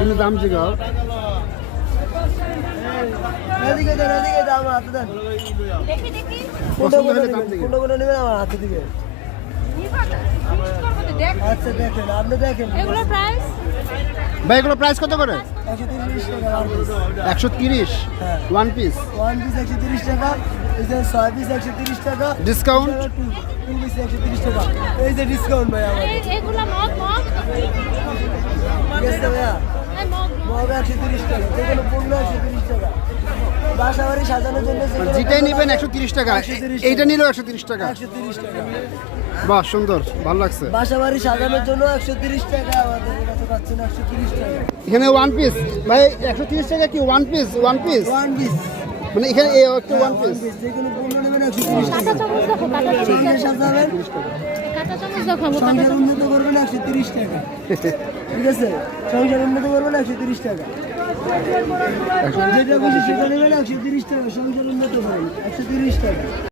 তুমি দাম জিগাও। এদিকে দেন, এদিকে দাম হাতে দেন। পছন্দ হলে দাম জিগাও। কোনটা নেবেন আমার হাতে দিবেন। আচ্ছা দেখেন, আপনি দেখেন। এগুলোর প্রাইস ভাই এগুলো প্রাইস কত করে? 130 টাকা one piece। 130 হ্যাঁ। One piece. ওয়ান পিস 130 টাকা, এই যে 6 পিস 130 টাকা, ডিসকাউন্ট? টু পিস 130 টাকা। এই যে ডিসকাউন্ট ভাই আমার। এগুলো মগ মগ গেছে ভাইয়া, এই মগ মগ 130 টাকা, যেগুলো পড়লো 130 টাকা। বাসা বাড়ি সাজানোর জন্য যেগুলো যেটাই নেবেন 130 টাকা, 130 এইটা নিলেও 130 টাকা। 130 টাকা। বাহ সুন্দর, ভালো লাগছে। বাসা বাড়ি সাজানোর জন্য 130 টাকা, আমাদের কাছে পাচ্ছেন 130 টাকা। এখানে ওয়ান পিস ভাই 130 টাকা কি one piece? One piece one piece, মানে এখানে এই একটা ওয়ান পিস। যেগুলো পড়লো নেবেন 130 কাঁচা টাকা। চামচ দেখো, কাঁচা চামচ সঙ্গে সাজাবেন, কাঁচা চামচ দেখো, কাঁচা সংসার চামচ উন্নত করবেন 130 টাকা। ঠিক আছে, সংসার উন্নত করবেন 130 টাকা। যেটা খুশি সেটা নেবেন 130 টাকা, সংসার উন্নত করেন 130 টাকা।